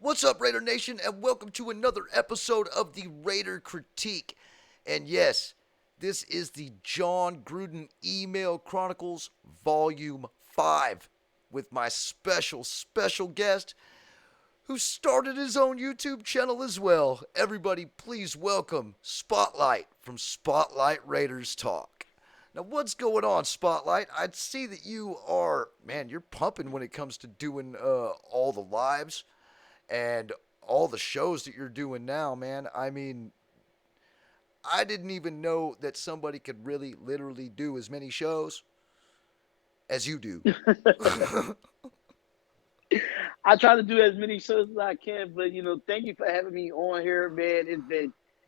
What's up, Raider Nation, and welcome to another episode of the Raider Critique. And yes, this is the Jon Gruden Email Chronicles Volume 5 with my special guest who started his own YouTube channel as well. Everybody, please welcome Spotlight from Spotlight Raiders Talk. Now, what's going on, Spotlight? I see that you're pumping when it comes to doing all the lives and all the shows that you're doing now, man. I mean, I didn't even know that somebody could really literally do as many shows as you do. I try to do as many shows as I can, but thank you for having me on here, man.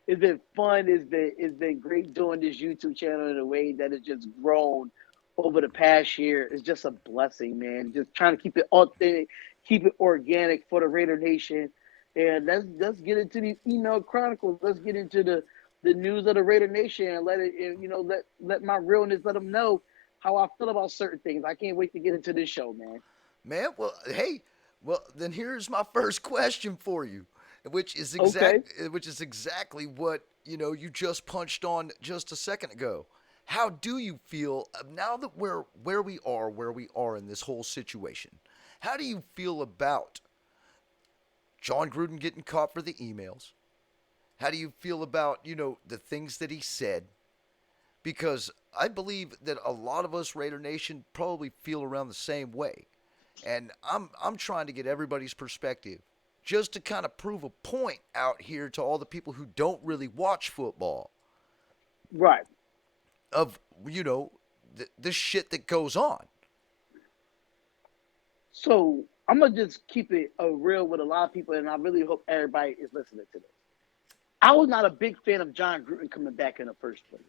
It's been fun. It's been great doing this YouTube channel in a way that has just grown over the past year. It's just a blessing, man. Just trying to keep it authentic, keep it organic for the Raider Nation. And let's get into these email chronicles. Let's get into the news of the Raider Nation and let it let my realness let them know how I feel about certain things. I can't wait to get into this show, man. Man, well, hey, well, then here's my first question for you, Okay. which is exactly what, you just punched on just a second ago. How do you feel now that we're where we are in this whole situation? How do you feel about Jon Gruden getting caught for the emails? How do you feel about, the things that he said? Because I believe that a lot of us Raider Nation probably feel around the same way. And I'm trying to get everybody's perspective just to kind of prove a point out here to all the people who don't really watch football Right. of, the shit that goes on. So I'm gonna just keep it real with a lot of people, and I really hope everybody is listening to this. I was not a big fan of Jon Gruden coming back in the first place.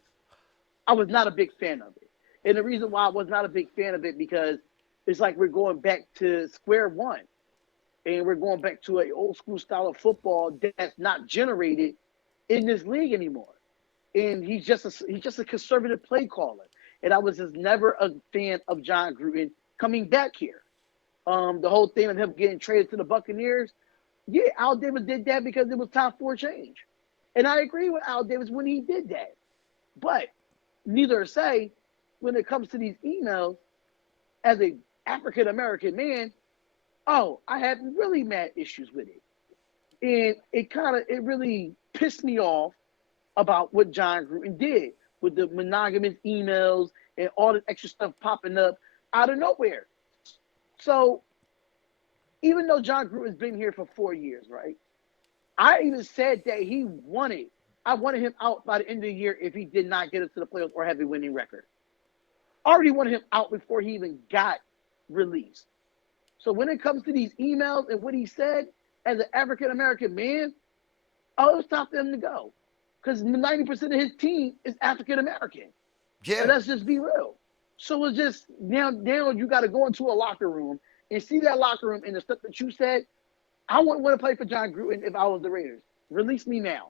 I was not a big fan of it, and the reason why I was not a big fan of it because it's like we're going back to square one, and we're going back to an old school style of football that's not generated in this league anymore. And he's just a conservative play caller, and I was just never a fan of Jon Gruden coming back here. The whole thing of him getting traded to the Buccaneers. Yeah, Al Davis did that because it was time for a change. And I agree with Al Davis when he did that. But neither say when it comes to these emails, as a African American man, oh, I had really mad issues with it. And it really pissed me off about what Jon Gruden did with the monogamous emails and all this extra stuff popping up out of nowhere. So even though Jon Gruden's been here for 4 years, right? I even said that I wanted him out by the end of the year if he did not get us to the playoffs or have a winning record. I already wanted him out before he even got released. So when it comes to these emails and what he said as an African American man, oh, it's time for him to go. Because 90% of his team is African American. And Yeah, let's just be real. So it's just now you got to go into a locker room and see that locker room and the stuff that you said. I wouldn't want to play for Jon Gruden if I was the Raiders. Release me now.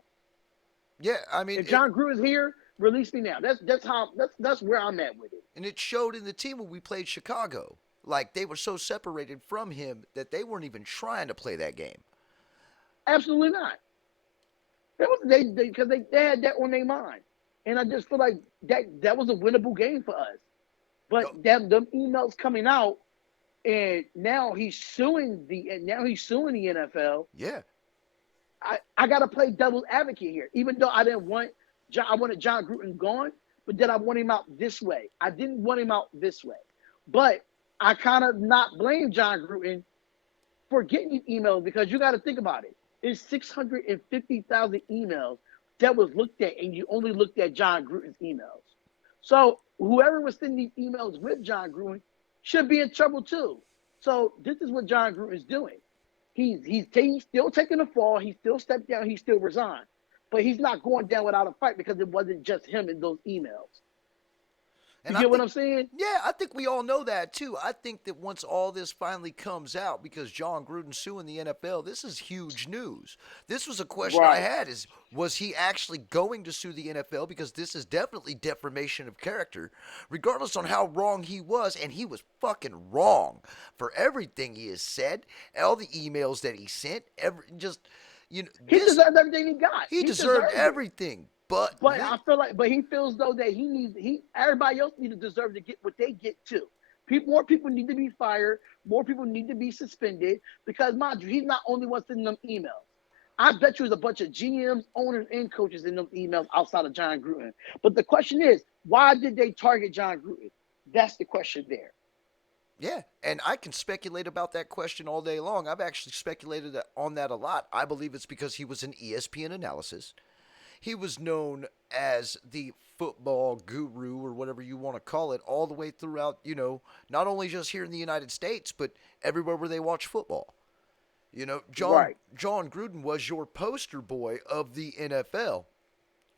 yeah. I mean, If Jon Gruden's here, release me now. That's where I'm at with it. and it showed in the team when we played Chicago. Like they were so separated from him that they weren't even trying to play that game. Absolutely not. That was they because they had that on their mind, and I just feel like that was a winnable game for us. But Oh, them emails coming out, and now he's suing the NFL. yeah, I got to play devil's advocate here, even though I wanted Jon Gruden gone, but then I want him out this way. I didn't want him out this way, but I kind of not blame Jon Gruden for getting these emails because you got to think about it. It's 650,000 emails that was looked at, and you only looked at Jon Gruden's emails. So whoever was sending these emails with Jon Gruden should be in trouble too. So this is what Jon Gruden is doing. He's still taking the fall. He still stepped down. He still resigned, but he's not going down without a fight because it wasn't just him in those emails. You And I get what think, I'm saying? yeah, I think we all know that too. I think that once all this finally comes out, because Jon Gruden suing the NFL, this is huge news. This was a question I Right. had: is was he actually going to sue the NFL? Because this is definitely defamation of character, regardless on how wrong he was, and he was fucking wrong for everything he has said, all the emails that he sent, He this deserved everything he got. he He deserved deserved it. everything. But But I feel like, but he feels though that everybody else need to deserve to get what they get too. More people need to be fired. More people need to be suspended because, mind you, he's not only one sending them emails. I bet you there's a bunch of GMs, owners, and coaches in those emails outside of Jon Gruden. But the question is, why did they target Jon Gruden? That's the question there. yeah, and I can speculate about that question all day long. I've actually speculated on that a lot. I believe it's because he was an ESPN analysis. He was known as the football guru or whatever you want to call it all the way throughout, not only just here in the United States, but everywhere where they watch football. John Right. John Gruden was your poster boy of the NFL.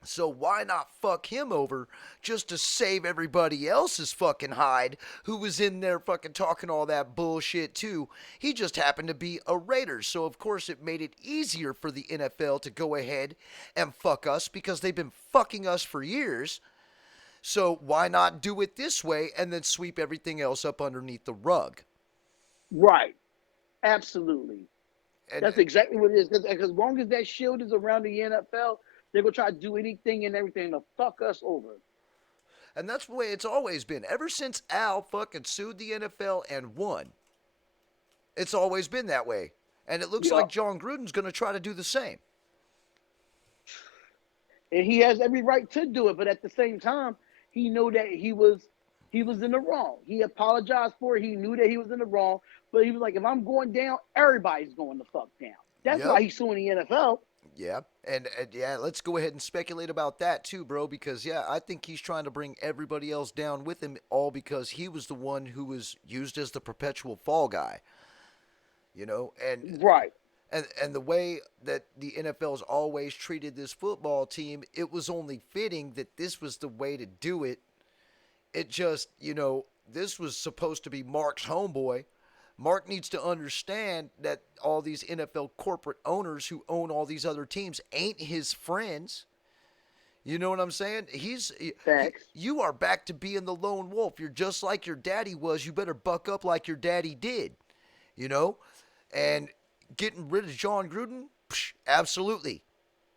So why not fuck him over just to save everybody else's fucking hide who was in there fucking talking all that bullshit too? He just happened to be a Raider. So of course it made it easier for the NFL to go ahead and fuck us because they've been fucking us for years. So why not do it this way and then sweep everything else up underneath the rug? Right. Absolutely. And That's exactly what it is. Because as long as that shield is around the NFL, they're gonna try to do anything and everything to fuck us over. and that's the way it's always been. Ever since Al fucking sued the NFL and won, it's always been that way. And it looks You know, like Jon Gruden's going to try to do the same. and he has every right to do it. But at the same time, he knew that he was in the wrong. He apologized for it. He knew that he was in the wrong. But he was like, if I'm going down, everybody's going the fuck down. That's Yep. why he's suing the NFL. Yeah. And yeah, let's go ahead and speculate about that too, bro, because yeah, I think he's trying to bring everybody else down with him all because he was the one who was used as the perpetual fall guy. You know, Right. and the way that the NFL's always treated this football team, it was only fitting that this was the way to do it. It just, this was supposed to be Mark's homeboy. Mark needs to understand that all these NFL corporate owners who own all these other teams ain't his friends. You know what I'm saying? Facts. You are back to being the lone wolf. You're just like your daddy was. You better buck up like your daddy did. You know? And getting rid of Jon Gruden, absolutely.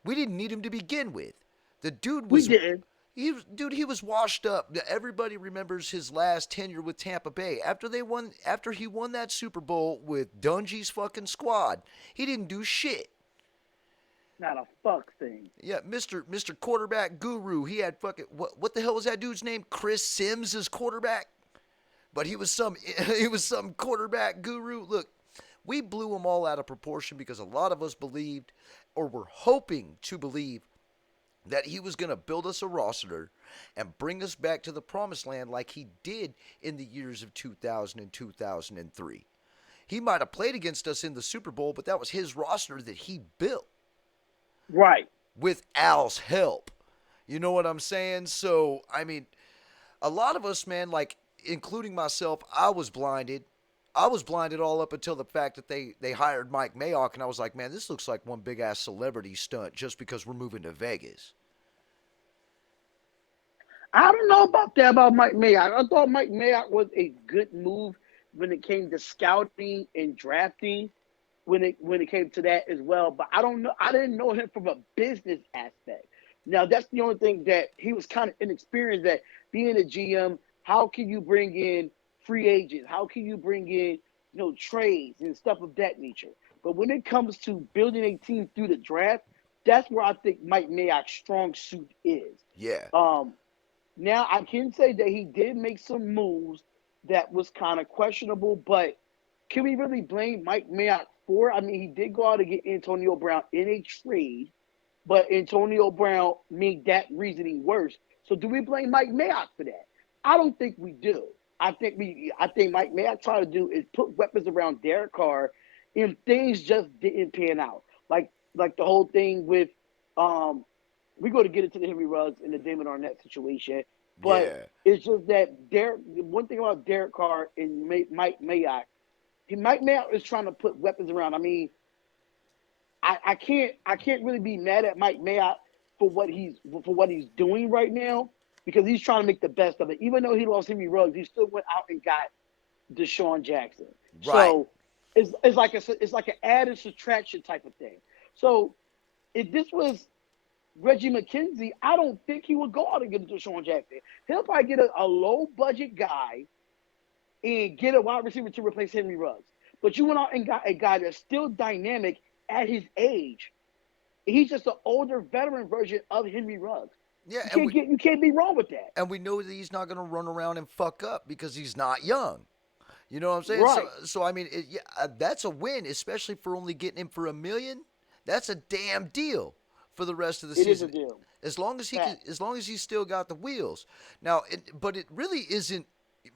We didn't need him to begin with. The dude We was didn't. he was washed up. Everybody remembers his last tenure with Tampa Bay. After he won that Super Bowl with Dungy's fucking squad, he didn't do shit. Not a fuck thing. Yeah, Mr. Quarterback Guru. He had fucking what the hell was that dude's name? Chris Sims as quarterback. But he was some quarterback guru. Look, we blew them all out of proportion because a lot of us believed or were hoping to believe that he was going to build us a roster and bring us back to the promised land like he did in the years of 2000 and 2003. He might have played against us in the Super Bowl, but that was his roster that he built Right. with Al's help. You know what I'm saying? So, I mean, a lot of us, man, like including myself, I was blinded. I was blinded all up until the fact that they hired Mike Mayock, and I was like, man, this looks like one big ass celebrity stunt just because we're moving to Vegas. I don't know about that about Mike Mayock. I thought Mike Mayock was a good move when it came to scouting and drafting. When it came to that as well, but I don't know. I didn't know him from a business aspect. Now that's the only thing that he was kind of inexperienced at being a GM. How can you bring in free agents? How can you bring in trades and stuff of that nature? But when it comes to building a team through the draft, that's where I think Mike Mayock's strong suit is. Yeah. Now I can say that he did make some moves that was kind of questionable, but can we really blame Mike Mayock for? I mean, he did go out to get Antonio Brown in a trade, but Antonio Brown made that reasoning worse. So do we blame Mike Mayock for that? I don't think we do. I think Mike Mayock tried to do is put weapons around Derek Carr, and things just didn't pan out. Like the whole thing with we're going to get into the Henry Ruggs and the Damon Arnett situation. But Yeah. it's just that Derek. One thing about Derek Carr and Mike Mayock, Mike Mayock is trying to put weapons around. I mean, I can't really be mad at Mike Mayock for what he's doing right now because he's trying to make the best of it. Even though he lost Henry Ruggs, he still went out and got Deshaun Jackson. Right. So it's like an add and subtraction type of thing. So if this was Reggie McKenzie, I don't think he would go out and get Deshaun Jackson. He'll probably get a low budget guy and get a wide receiver to replace Henry Ruggs. But you went out and got a guy that's still dynamic at his age. He's just an older veteran version of Henry Ruggs. Yeah, You can't be wrong with that. and we know that he's not going to run around and fuck up because he's not young. You know what I'm saying? So Right. so I mean, yeah, that's a win, especially for only getting him for $1 million. That's a damn deal for the rest of the It is a season. deal. As long as he can, Fact. as long as he's still got the wheels. Now, but it really isn't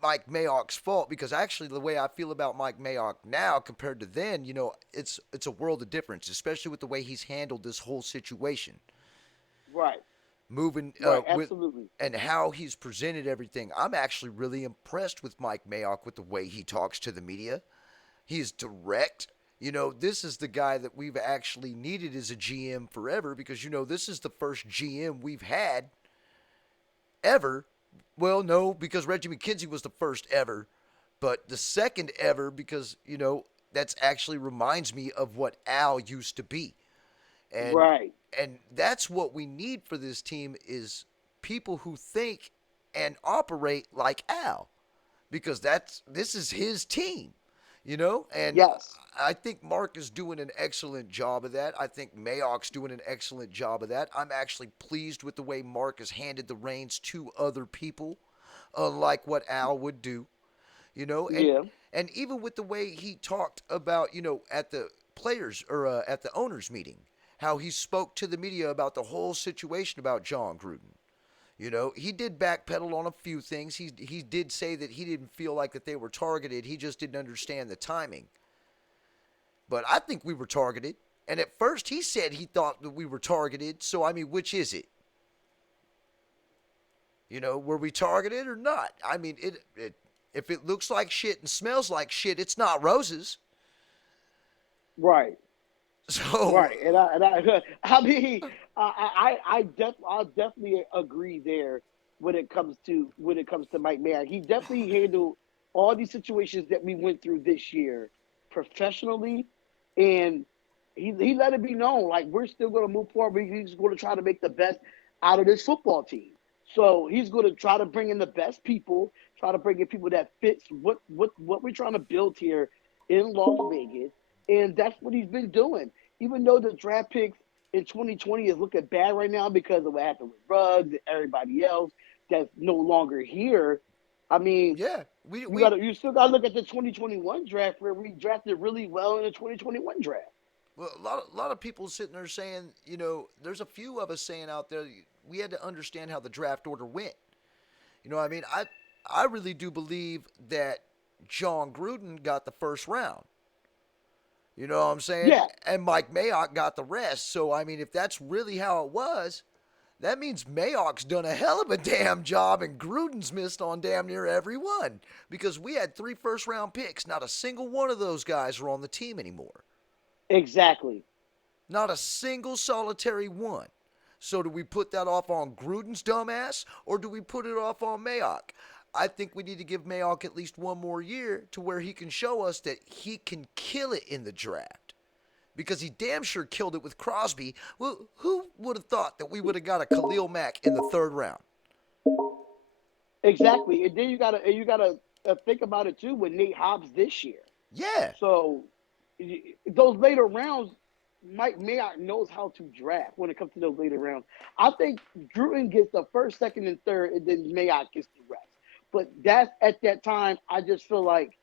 Mike Mayock's fault because actually the way I feel about Mike Mayock now compared to then, it's a world of difference, especially with the way he's handled this whole situation, Right. moving Right. with Absolutely. and how he's presented everything. I'm actually really impressed with Mike Mayock with the way he talks to the media. He is direct. This is the guy that we've actually needed as a GM forever because this is the first GM we've had ever. Well, no, because Reggie McKenzie was the first ever, but the second ever because that's actually reminds me of what Al used to be, and Right. and that's what we need for this team is people who think and operate like Al, because this is his team, and Yes. I think Mark is doing an excellent job of that. I think Mayock's doing an excellent job of that. I'm actually pleased with the way Mark has handed the reins to other people, unlike what Al would do, you know, and Yeah. and even with the way he talked about, at the players or at the owners meeting, how he spoke to the media about the whole situation about Jon Gruden. He did backpedal on a few things. He did say that he didn't feel like that they were targeted. He just didn't understand the timing. But I think we were targeted. And at first he said he thought that we were targeted. So I mean, which is it? Were we targeted or not? I mean, if it looks like shit and smells like shit, it's not roses. Right. So Right. And I mean, I'll definitely agree there when it comes to Mike Mayock. He definitely handled all these situations that we went through this year professionally, and he let it be known like we're still going to move forward. He's going to try to make the best out of this football team. So he's going to try to bring in the best people, try to bring in people that fits what we're trying to build here in Las Vegas, and that's what he's been doing. Even though the draft picks in 2020 is looking bad right now because of what happened with Ruggs and everybody else that's no longer here. I mean, yeah, we you we got to you still got to look at the 2021 draft where we drafted really well in the 2021 draft. well, a lot of people sitting there saying, there's a few of us saying out there we had to understand how the draft order went. I mean, I really do believe that Jon Gruden got the first round. You know what I'm saying? Yeah, And Mike Mayock got the rest. So I mean, if that's really how it was, that means Mayock's done a hell of a damn job and Gruden's missed on damn near every one. Because we had 3 first round picks. Not a single one of those guys are on the team anymore. exactly. Not a single solitary one. So do we put that off on Gruden's dumbass or do we put it off on Mayock? I think we need to give Mayock at least one more year to where he can show us that he can kill it in the draft. Because he damn sure killed it with Crosby. Well, who would have thought that we would have got a Khalil Mack in the 3rd round? Exactly. And then you gotta think about it too with Nate Hobbs this year. Yeah, So those later rounds, Mike Mayock knows how to draft when it comes to those later rounds. I think Gruden gets the first, second, and third, and then Mayock gets the rest. But that's at that time. I just feel like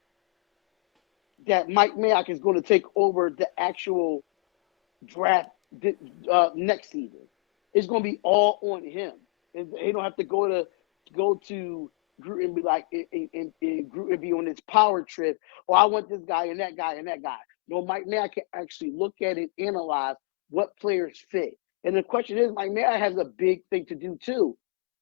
that Mike Mayock is going to take over the actual draft next season. It's going to be all on him, and he don't have to go to Gruden and be like and Gruden be on his power trip. Oh, I want this guy and that guy and that guy. No, Mike Mayock can actually look at it, analyze what players fit. And the question is, Mike Mayock has a big thing to do too.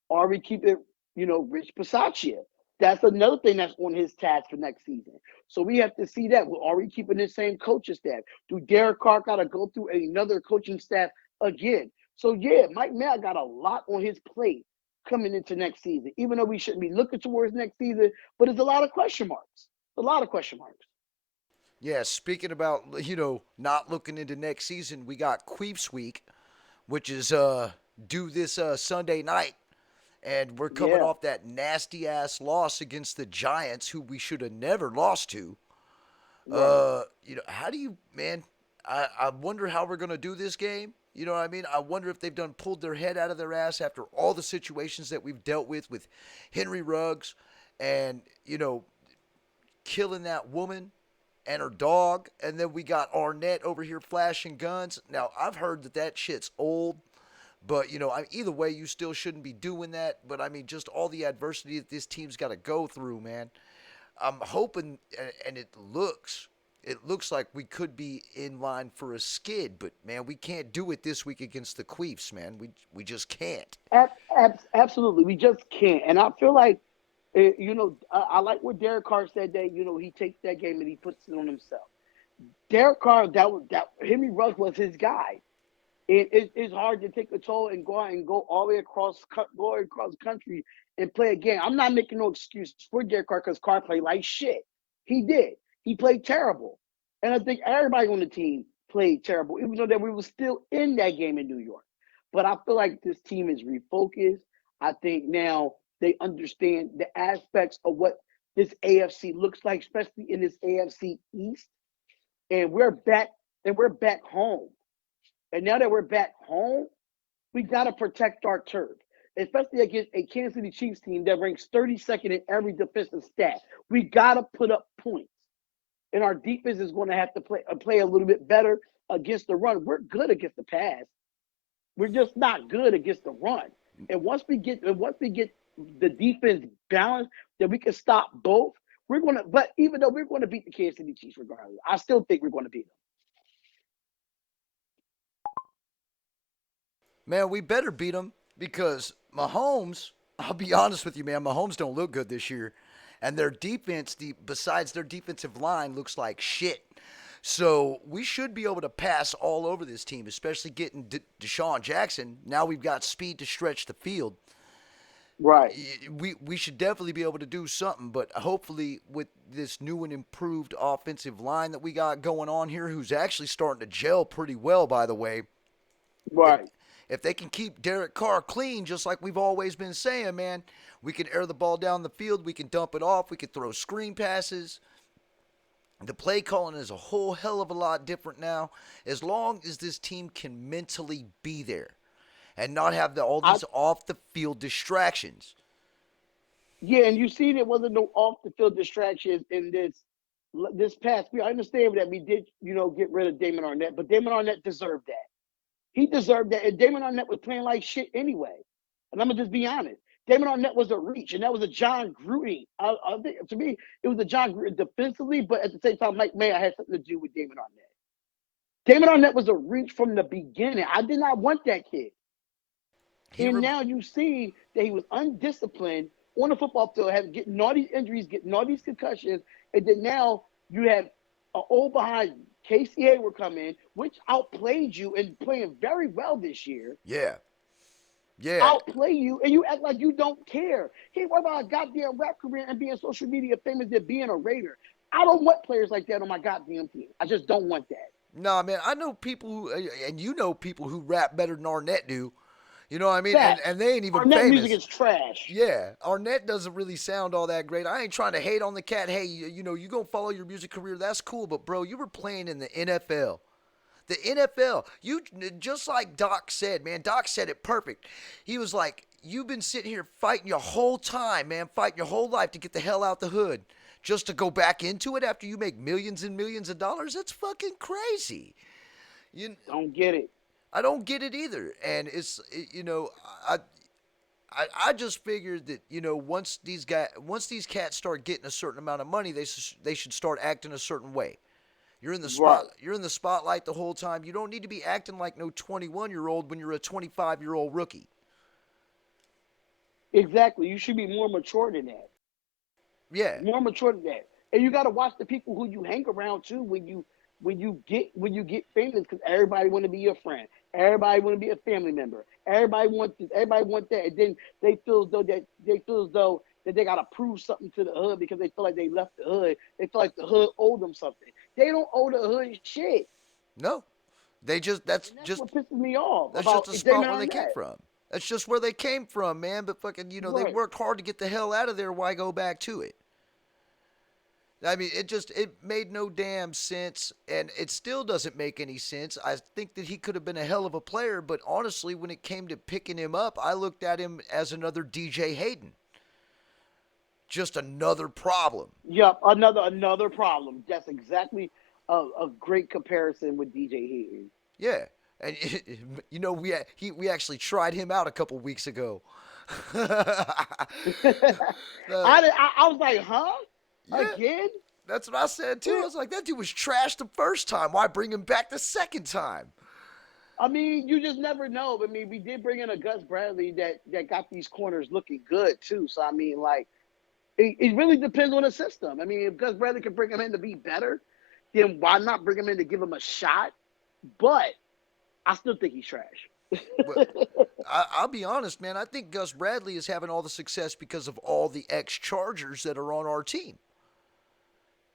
Are we keeping Rich Bisaccia. That's another thing that's on his task for next season. So we have to see that. Are we keeping the same coaching staff? Do Derek Carr got to go through another coaching staff again? So yeah, Mike Mayock got a lot on his plate coming into next season. Even though we shouldn't be looking towards next season, but it's a lot of question marks. A lot of question marks. Yeah, speaking about, not looking into next season, we got Queefs Week, which is due this Sunday night. And we're coming Yeah, off that nasty ass loss against the Giants, who we should have never lost to. right. How do you, man? I wonder how we're gonna do this game. You know what I mean? I wonder if they've done pulled their head out of their ass after all the situations that we've dealt with Henry Ruggs, and killing that woman and her dog, and then we got Arnett over here flashing guns. Now I've heard that shit's old. But either way, you still shouldn't be doing that. But I mean, just all the adversity that this team's got to go through, man. I'm hoping, and it looks like we could be in line for a skid. But man, we can't do it this week against the Queefs, man. We just can't. Absolutely, we just can't. And I feel like, I like what Derek Carr said that he takes that game and he puts it on himself. Derek Carr, that Henry Ruggs was his guy. It's hard to take a toll and go out and go all the way across the country and play a game. I'm not making no excuses for Derek Carr because Carr played like shit. He did. He played terrible, and I think everybody on the team played terrible, even though that we were still in that game in New York. But I feel like this team is refocused. I think now they understand the aspects of what this AFC looks like, especially in this AFC East, and we're back home. And now that we're back home, we got to protect our turf, especially against a Kansas City Chiefs team that ranks 32nd in every defensive stat. We got to put up points. And our defense is going to have to play a little bit better against the run. We're good against the pass. We're just not good against the run. And once we get the defense balanced, that we can stop both. But even though we're going to beat the Kansas City Chiefs regardless, I still think we're going to beat them. Man, we better beat them because Mahomes. I'll be honest with you, man. Mahomes don't look good this year, and their defense, besides their defensive line, looks like shit. So we should be able to pass all over this team, especially getting Deshaun Jackson. Now we've got speed to stretch the field. Right. We should definitely be able to do something, but hopefully with this new and improved offensive line that we got going on here, who's actually starting to gel pretty well, by the way. If Right. if they can keep Derek Carr clean, just like we've always been saying, man, we can air the ball down the field, we can dump it off, we can throw screen passes. The play calling is a whole hell of a lot different now, as long as this team can mentally be there and not have all I these off the field distractions. Yeah, and you see there wasn't no off the field distractions in this past week. I understand that we did, get rid of Damon Arnett, but Damon Arnett deserved that. He deserved that. And Damon Arnett was playing like shit anyway. And I'm gonna just be honest. Damon Arnett was a reach, and that was a John Gruden. I think to me, it was a John Gruden defensively, but at the same time, Mike Mayer had something to do with Damon Arnett. Damon Arnett was a reach from the beginning. I did not want that kid. He And rem- now you see that he was undisciplined on the football field, getting all these injuries, getting all these concussions, and then now you have an old behind Casey Hayward come in, which outplayed you and playing very well this year. yeah, yeah. Outplay you, and you act like you don't care. Hey, what about a goddamn rap career and being social media famous than being a Raider? I don't want players like that on my goddamn team. I just don't want that. No, man, I know people who, and you know people who rap better than Arnett do. You know what I mean? And Facts. and they ain't even Arnett music famous. is trash. Yeah, Arnett doesn't really sound all that great. I ain't trying to hate on the cat. Hey, you gonna follow your music career? That's cool, but bro, you were playing in the NFL. The NFL, you just like Doc said, man. Doc said it perfect. He was like, "You've been sitting here fighting your whole time, man, fighting your whole life to get the hell out the hood, just to go back into it after you make millions and millions of dollars. That's fucking crazy." You, Don't get it. I don't get it either, and I I just figured that once these cats start getting a certain amount of money, they should start acting a certain way. Right. You're in the spotlight the whole time. You don't need to be acting like no 21-year-old when you're a 25-year-old rookie. Exactly. You should be more mature than that. Yeah. More mature than that. And you got to watch the people who you hang around too when you get famous, because everybody want to be your friend. Everybody want to be a family member. Everybody want this. Everybody want that. And then they feel as though that they got to prove something to the hood because they feel like they left the hood. They feel like the hood owed them something. They don't owe the hood shit. No. They just that's And that's just what pisses me off that's about just a spot Damon where they came Arnett. from. That's just where they came from, man. But fucking, they Right. worked hard to get the hell out of there. Why go back to it? I mean, it made no damn sense, and it still doesn't make any sense. I think that he could have been a hell of a player, but honestly, when it came to picking him up, I looked at him as another DJ Hayden, just another problem. Yep. Another problem. That's exactly a great comparison with DJ Hayden. Yeah, and we actually tried him out a couple weeks ago. Uh, I was like, huh? yeah, Again? that's what I said too. I was like, that dude was trash the first time. Why bring him back the second time? I mean, you just never know. I mean, we did bring in a Gus Bradley that got these corners looking good too. So I mean, like, it really depends on the system. I mean, if Gus Bradley can bring him in to be better, then why not bring him in to give him a shot? But I still think he's trash. Well, I'll be honest, man. I think Gus Bradley is having all the success because of all the ex-Chargers that are on our team.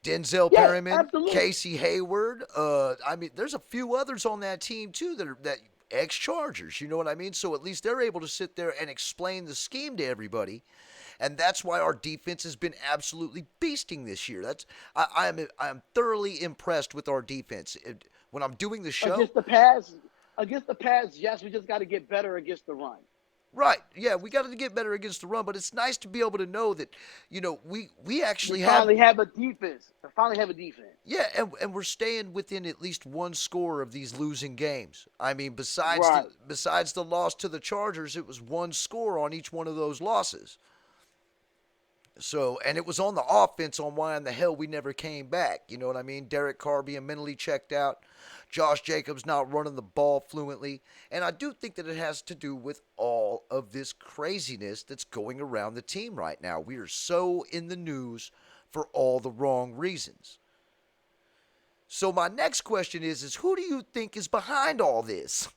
Denzel Yeah, Perryman, absolutely. Casey Hayward. I mean, there's a few others on that team too that ex-Chargers. You know what I mean? So at least they're able to sit there and explain the scheme to everybody, and that's why our defense has been absolutely beasting this year. I'm thoroughly impressed with our defense. When I'm doing the show, Against the pass, yes, we just got to get better against the run. right? Yeah, we got to get better against the run, but it's nice to be able to know that we actually We have. finally have a defense. We finally have a defense. Yeah, and we're staying within at least one score of these losing games. I mean, Right. besides the loss to the Chargers, it was one score on each one of those losses. So, and it was on the offense on why in the hell we never came back. You know what I mean? Derek Carr being mentally checked out, Josh Jacobs not running the ball fluently, and I do think that it has to do with all of this craziness that's going around the team right now. We are so in the news for all the wrong reasons. So my next question is who do you think is behind all this?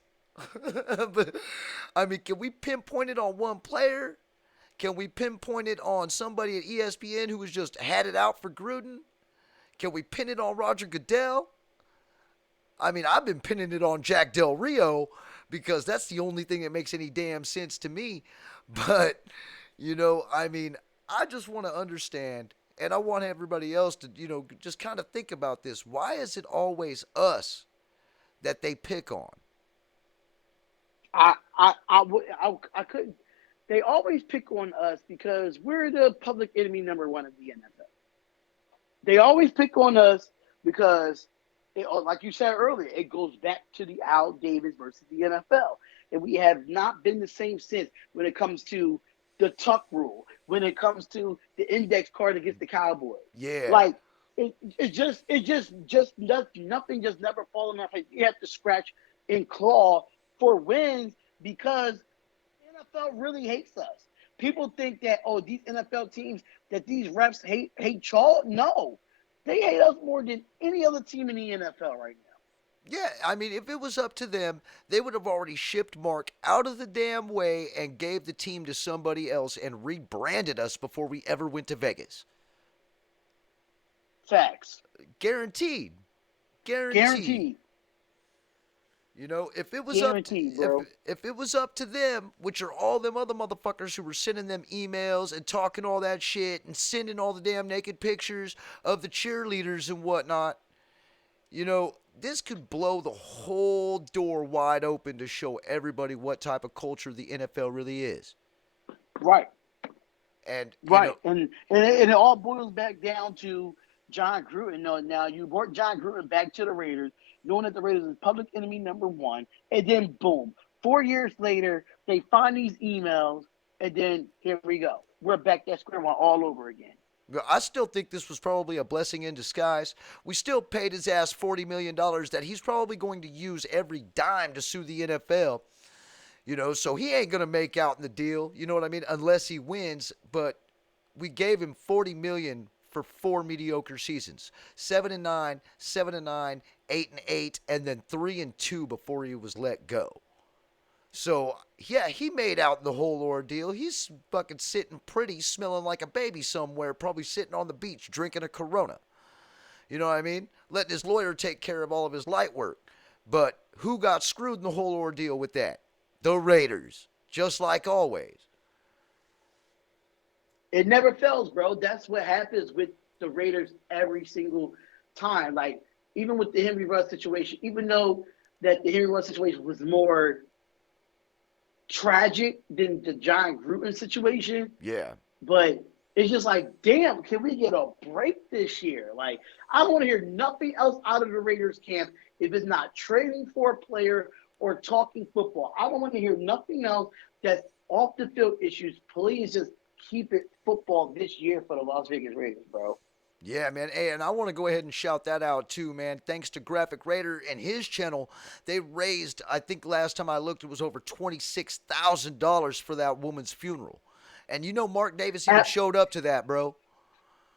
But, I mean, can we pinpoint it on one player? Can we pinpoint it on somebody at ESPN who was just had it out for Gruden? Can we pin it on Roger Goodell? I mean, I've been pinning it on Jack Del Rio because that's the only thing that makes any damn sense to me. But, I mean, I just want to understand, and I want everybody else to, just kind of think about this. Why is it always us that they pick on? I couldn't. They always pick on us because we're the public enemy number one of the NFL. They always pick on us because, like you said earlier, it goes back to the Al Davis versus the NFL. And we have not been the same since when it comes to the Tuck rule, when it comes to the index card against the Cowboys. Yeah. Like, nothing just never falling off. You have to scratch and claw for wins because the NFL really hates us. People think that, these NFL teams, that these refs hate Chaw. No, they hate us more than any other team in the NFL right now. Yeah, I mean, if it was up to them, they would have already shipped Mark out of the damn way and gave the team to somebody else and rebranded us before we ever went to Vegas. Facts. Guaranteed. Guaranteed. If it was Guaranteed, bro. if it was up to them, which are all them other motherfuckers who were sending them emails and talking all that shit and sending all the damn naked pictures of the cheerleaders and whatnot, this could blow the whole door wide open to show everybody what type of culture the NFL really is. Right. And Right. And it all boils back down to Jon Gruden. Now you brought Jon Gruden back to the Raiders, knowing that the Raiders is public enemy number one, and then boom, 4 years later, they find these emails, and then here we go. We're back at square one all over again. I still think this was probably a blessing in disguise. We still paid his ass $40 million that he's probably going to use every dime to sue the NFL. So he ain't gonna make out in the deal. You know what I mean? Unless he wins. But we gave him 40 million for 4 mediocre seasons: 7-9, 7-9, 8-8, and then 3-2 before he was let go. So yeah, he made out in the whole ordeal. He's fucking sitting pretty, smelling like a baby somewhere, probably sitting on the beach drinking a Corona. You know what I mean? Letting his lawyer take care of all of his light work. But who got screwed in the whole ordeal with that? The Raiders, just like always. It never fails, bro. That's what happens with the Raiders every single time. Like, even with the Henry Ruggs situation, even though that the Henry Ruggs situation was more tragic than the Jon Gruden situation, Yeah. but it's just like, damn, can we get a break this year? Like, I don't want to hear nothing else out of the Raiders camp if it's not trading for a player or talking football. I don't want to hear nothing else that's off the field issues. Please just keep it football this year for the Las Vegas Raiders, bro. Yeah, man. Hey, and I want to go ahead and shout that out too, man. Thanks to Graphic Raider and his channel, they raised, I think last time I looked, it was over $26,000 for that woman's funeral. And Mark Davis even At, showed up to that, bro.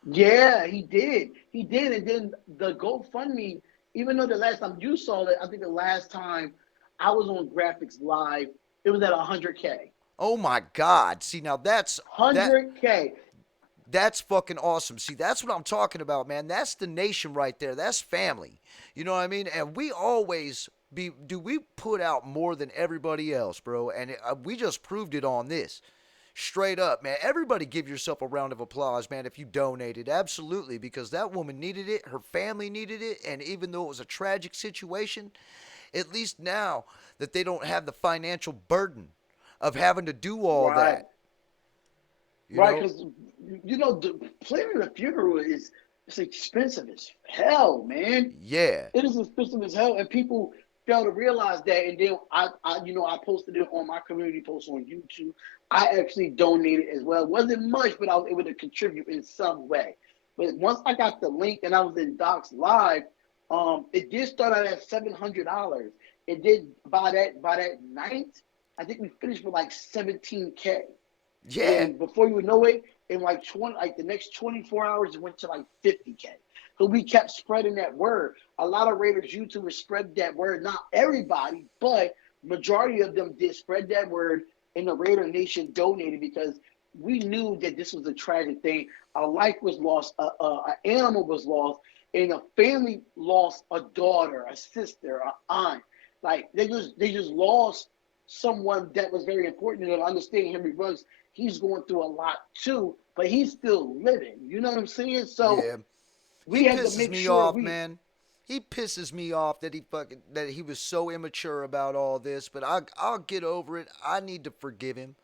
yeah, he did. He did. And then the GoFundMe, even though the last time you saw it, I think the last time I was on Graphics Live, it was at 100K. Oh my God. See, now that 100K. that's fucking awesome. See, that's what I'm talking about, man. That's the nation right there. That's family. You know what I mean? And we put out more than everybody else, bro. And we just proved it on this. Straight up, man. Everybody give yourself a round of applause, man, if you donated. Absolutely, because that woman needed it. Her family needed it. And even though it was a tragic situation, at least now that they don't have the financial burden of having to do all Right. that, you Right. know? Because, planning a funeral is it's expensive as hell, man. Yeah. It is expensive as hell. And people fail to realize that. And then I posted it on my community post on YouTube. I actually donated as well. It wasn't much, but I was able to contribute in some way. But once I got the link and I was in Docs Live, it did start out at $700. It did by that night. I think we finished with like 17K. Yeah. And before you would know it, in like the next 24 hours, it went to like 50K. So we kept spreading that word. A lot of Raiders YouTubers spread that word. Not everybody, but majority of them did spread that word, and the Raider Nation donated because we knew that this was a tragic thing. A life was lost, an animal was lost, and a family lost a daughter, a sister, an aunt. Like they just lost someone that was very important. And understanding Henry Ruggs, he's going through a lot too, but he's still living. You know what I'm saying? So Yeah. He we had to pisses make me sure off, we man. He pisses me off that he was so immature about all this, but I'll get over it. I need to forgive him.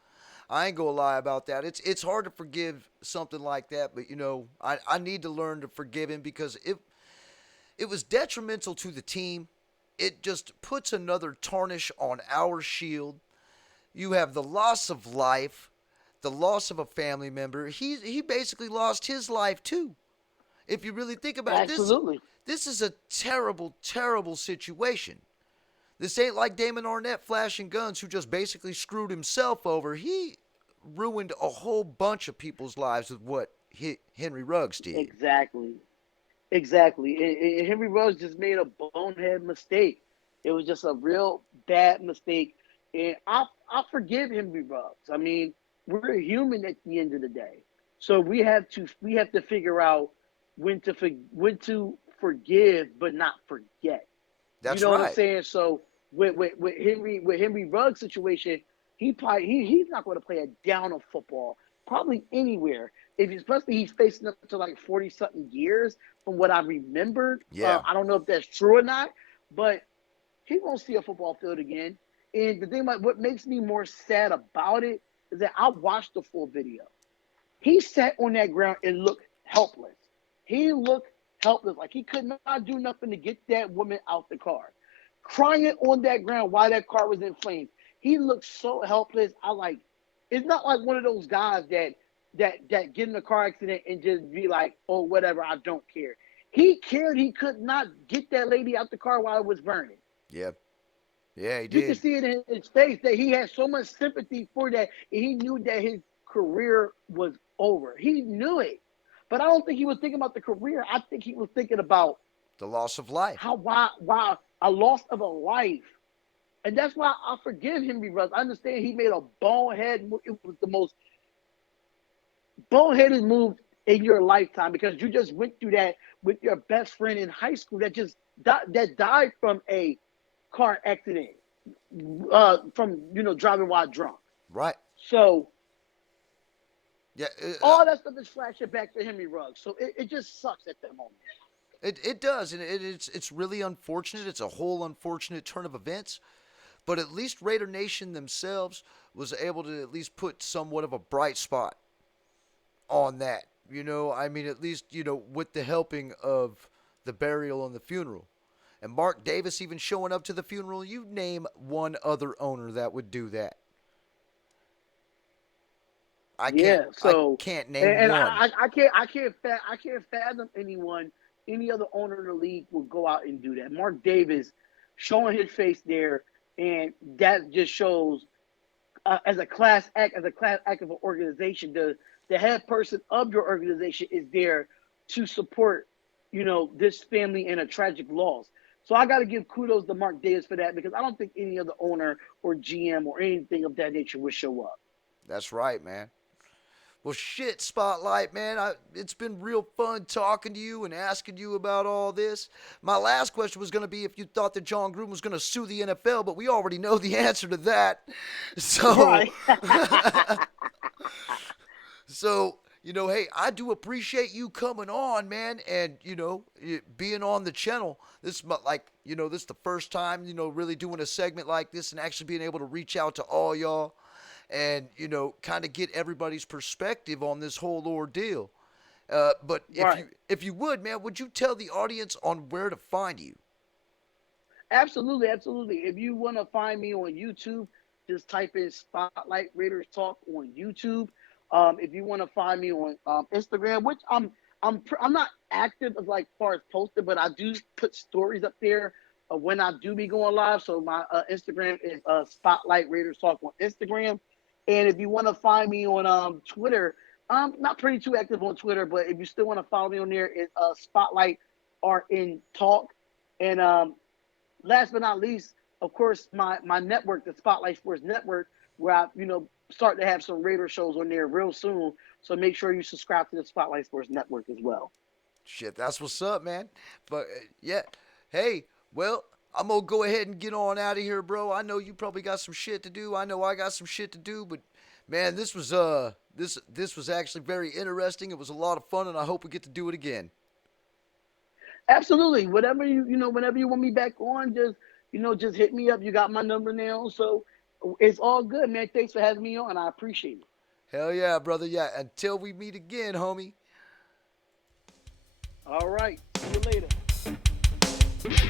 I ain't gonna lie about that. It's hard to forgive something like that, but I need to learn to forgive him because it was detrimental to the team. It just puts another tarnish on our shield. You have the loss of life, the loss of a family member. He basically lost his life too. If you really think about it, absolutely. this is a terrible, terrible situation. This ain't like Damon Arnett flashing guns who just basically screwed himself over. He ruined a whole bunch of people's lives with what Henry Ruggs did. Exactly. Exactly. And Henry Ruggs just made a bonehead mistake. It was just a real bad mistake. And I forgive Henry Ruggs. I mean, we're human at the end of the day. So we have to figure out when to forgive but not forget. You That's know what I'm right. saying? So with Henry Ruggs situation, he's not going to play a down of football probably anywhere. If especially he's facing up to like 40 something years from what I remembered. Yeah. I don't know if that's true or not, but he won't see a football field again. And the thing about what makes me more sad about it is that I watched the full video. He sat on that ground and looked helpless. He looked helpless, like he could not do nothing to get that woman out the car. Crying on that ground while that car was in flames. He looked so helpless. It's not like one of those guys that get in a car accident and just be like, oh, whatever, I don't care. He cared. He could not get that lady out the car while it was burning. Yeah. Yeah, he You can did. see it in his face that he had so much sympathy for that, and he knew that his career was over. He knew it, but I don't think he was thinking about the career. I think he was thinking about The loss of life. how why a loss of a life, and that's why I forgive Henry Ruggs. I understand he made a bonehead. It was the most boneheaded move in your lifetime because you just went through that with your best friend in high school that died from a car accident, from driving while drunk. Right. So Yeah. all that stuff is flashing back to Henry Ruggs. So it just sucks at that moment. It does, and it's really unfortunate. It's a whole unfortunate turn of events. But at least Raider Nation themselves was able to at least put somewhat of a bright spot on that. I mean, at least, with the helping of the burial and the funeral. And Mark Davis even showing up to the funeral. You name one other owner that would do that. I can't Yeah. I So can't name and one. I can't fathom any other owner in the league would go out and do that. Mark Davis showing his face there, and that just shows as a class act of an organization, the head person of your organization is there to support, this family in a tragic loss. So I got to give kudos to Mark Davis for that because I don't think any other owner or GM or anything of that nature would show up. That's right, man. Well, shit, Spotlight, man. It's been real fun talking to you and asking you about all this. My last question was going to be if you thought that Jon Gruden was going to sue the NFL, but we already know the answer to that. So, Right. so hey, I do appreciate you coming on, man, and being on the channel. This is this is the first time really doing a segment like this and actually being able to reach out to all y'all and kind of get everybody's perspective on this whole ordeal. But Right. if you would, man, would you tell the audience on where to find you? Absolutely, absolutely. If you want to find me on YouTube, just type in Spotlight Raiders Talk on YouTube. If you want to find me on Instagram, which I'm not active as like far as posting, but I do put stories up there when I do be going live. So my Instagram is Spotlight Raiders Talk on Instagram. And if you want to find me on Twitter, I'm not pretty too active on Twitter, but if you still want to follow me on there, it's Spotlight RN Talk. And last but not least, of course, my network, the Spotlight Sports Network, where I, start to have some Raider shows on there real soon. So make sure you subscribe to the Spotlight Sports Network as well. Shit, that's what's up, man. But yeah, hey, well, I'm gonna go ahead and get on out of here, bro. I know you probably got some shit to do. I know I got some shit to do, but man, this was actually very interesting. It was a lot of fun, and I hope we get to do it again. Absolutely. Whatever whenever you want me back on, just hit me up. You got my number now. So it's all good, man. Thanks for having me on. I appreciate it. Hell yeah, brother. Yeah. Until we meet again, homie. All right. See you later.